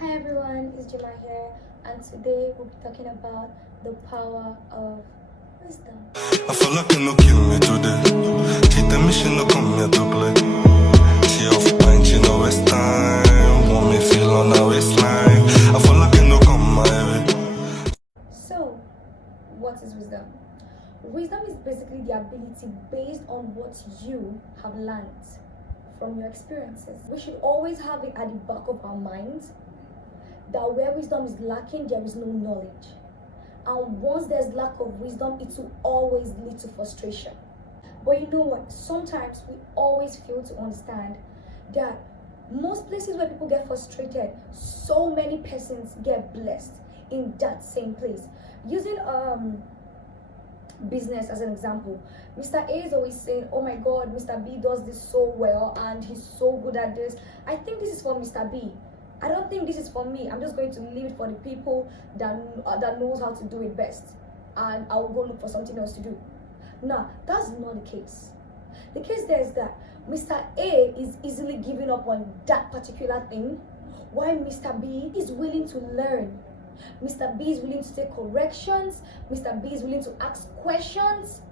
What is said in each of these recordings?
Hi everyone, it's Juma here, and today we'll be talking about the power of wisdom. I feel like you no kill me today. She tell me she no come here to play. She off pint, she no waste time. Want me feel on her waistline. I feel like you no come my way. So, what is wisdom? Wisdom is basically the ability based on what you have learned from your experiences. We should always have it at the back of our minds that where wisdom is lacking, there is no knowledge. And once there's lack of wisdom, it will always lead to frustration. But you know what? Sometimes we always fail to understand that most places where people get frustrated, so many persons get blessed in that same place. Using business as an example, Mr. A is always saying, oh my god, Mr. B does this so well and he's so good at this. I think this is for Mr. B. I don't think this is for me. I'm just going to leave it for the people that knows how to do it best, and I'll go look for something else to do. No, that's not the case. The case there is that Mr. A is easily giving up on that particular thing, while Mr. B is willing to learn. Mr. B is willing to take corrections. Mr. B is willing to ask questions.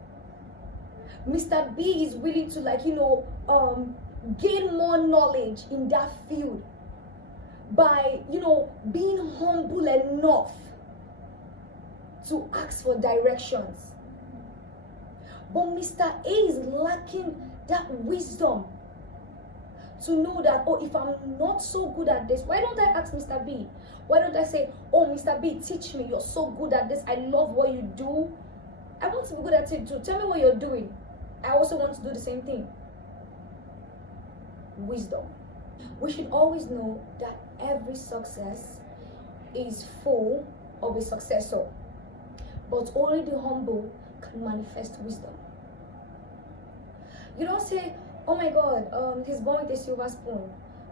Mr. B is willing to gain more knowledge in that field by being humble enough to ask for directions. But Mr. A is lacking that wisdom to know that, oh, if I'm not so good at this, why don't I ask Mr. B? Why don't I say, oh, Mr. B, teach me, you're so good at this, I love what you do, I want to be good at it too, tell me what you're doing, I also want to do the same thing. Wisdom. We should always know that every success is full of a successor, but only the humble can manifest wisdom. You don't say, oh my god, he's born with a silver spoon.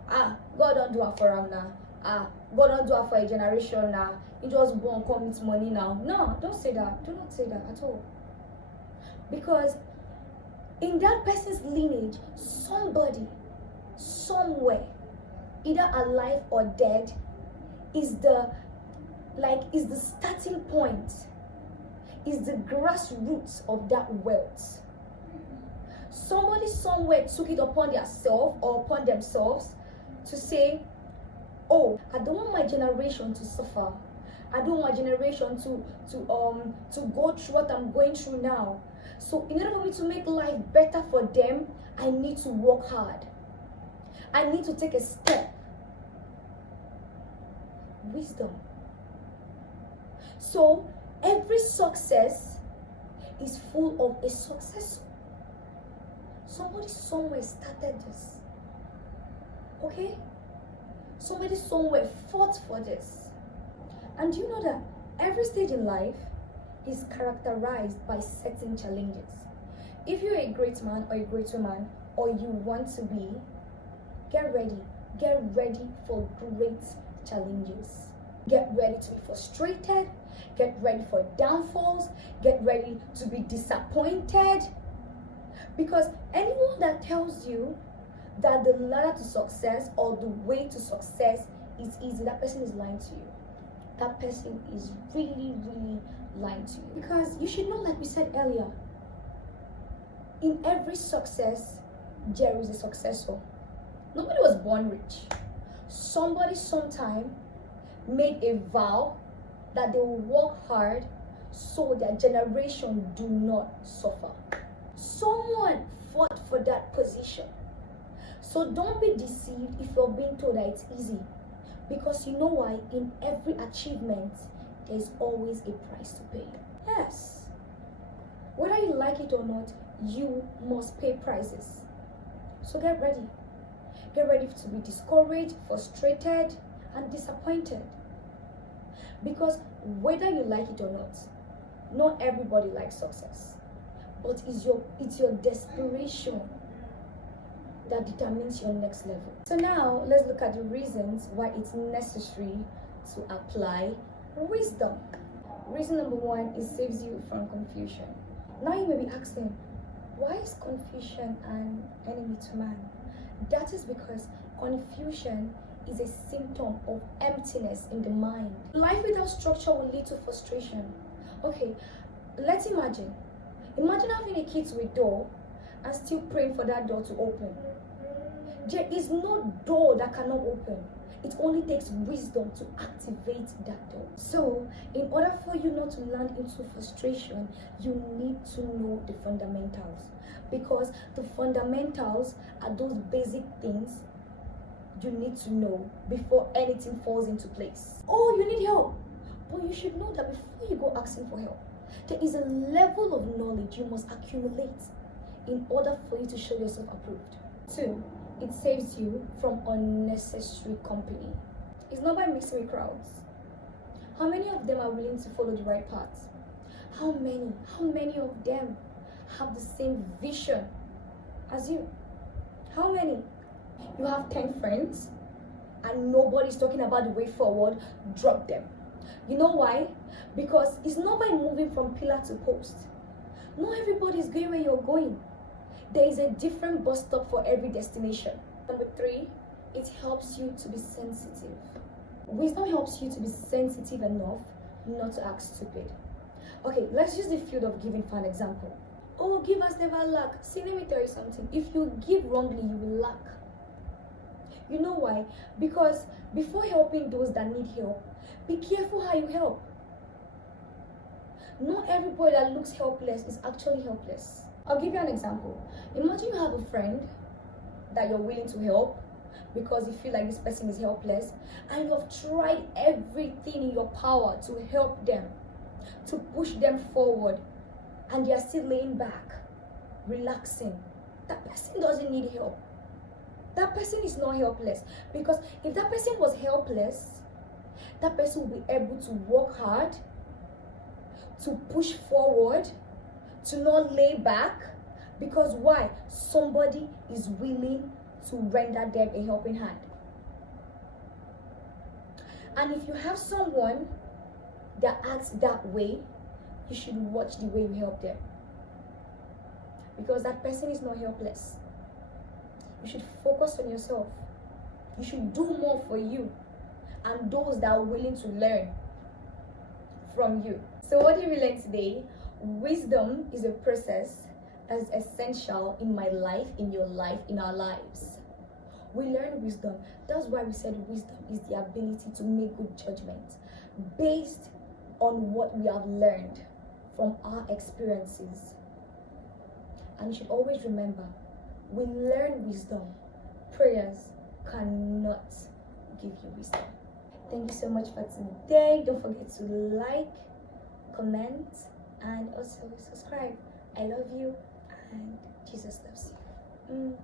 God don't do it for him now. God don't do it for a generation now. He just born come with money now. No, don't say that. Do not say that at all. Because in that person's lineage, somebody, somewhere, either alive or dead, is the starting point, is the grassroots of that wealth. Somebody somewhere took it upon themselves or upon themselves to say, oh, I don't want my generation to suffer. I don't want my generation to go through what I'm going through now. So in order for me to make life better for them, I need to work hard. I need to take a step. Wisdom. So every success is full of a successor. Somebody somewhere started this. Okay? Somebody somewhere fought for this. And do you know that every stage in life is characterized by certain challenges? If you're a great man or a great woman, or you want to be, get ready. Get ready for great challenges. Get ready to be frustrated. Get ready for downfalls. Get ready to be disappointed. Because anyone that tells you that the ladder to success or the way to success is easy, that person is lying to you. That person is really, really lying to you. Because you should know, like we said earlier, in every success, there is a successor. Nobody was born rich. Somebody sometime made a vow that they will work hard so their generation do not suffer. Someone fought for that position. So don't be deceived if you're being told that it's easy. Because you know why? In every achievement, there's always a price to pay. Yes. Whether you like it or not, you must pay prices. So get ready. Get ready to be discouraged, frustrated, and disappointed. Because whether you like it or not everybody likes success. But it's your desperation that determines your next level. So now let's look at the reasons why it's necessary to apply wisdom. Reason number one, it saves you from confusion. Now you may be asking, why is confusion an enemy to man? That is because confusion is a symptom of emptiness in the mind. Life without structure will lead to frustration. Okay, let's imagine having a key to a door and still praying for that door to open. There is no door that cannot open. It only takes wisdom to activate that door. So, in order for you not to land into frustration, you need to know the fundamentals. Because the fundamentals are those basic things you need to know before anything falls into place. Oh, you need help. But you should know that before you go asking for help, there is a level of knowledge you must accumulate in order for you to show yourself approved. 2, it saves you from unnecessary company. It's not by mixing with crowds. How many of them are willing to follow the right path? How many of them have the same vision as you? How many? You have 10 friends and nobody's talking about the way forward. Drop them. You know why? Because it's not by moving from pillar to post. Not everybody is going where you're going. There is a different bus stop for every destination. Number 3, it helps you to be sensitive. Wisdom helps you to be sensitive enough not to act stupid. Okay, let's use the field of giving for an example. Oh, givers never lack. See, let me tell you something. If you give wrongly, you will lack. You know why? Because before helping those that need help, be careful how you help. Not everybody that looks helpless is actually helpless. I'll give you an example. Imagine you have a friend that you're willing to help because you feel like this person is helpless, and you have tried everything in your power to help them, to push them forward, and they are still laying back, relaxing. That person doesn't need help. That person is not helpless, because if that person was helpless, that person will be able to work hard, to push forward, to not lay back. Because why? Somebody is willing to render them a helping hand. And if you have someone that acts that way, you should watch the way you help them, because that person is not helpless. You should focus on yourself. You should do more for you and those that are willing to learn from you. So what did we learn today? Wisdom is a process that is essential in my life, in your life, in our lives. We learn wisdom. That's why we said wisdom is the ability to make good judgment based on what we have learned from our experiences. And you should always remember, we learn wisdom. Prayers cannot give you wisdom. Thank you so much for today. Don't forget to like, comment, and also subscribe. I love you, and Jesus loves you.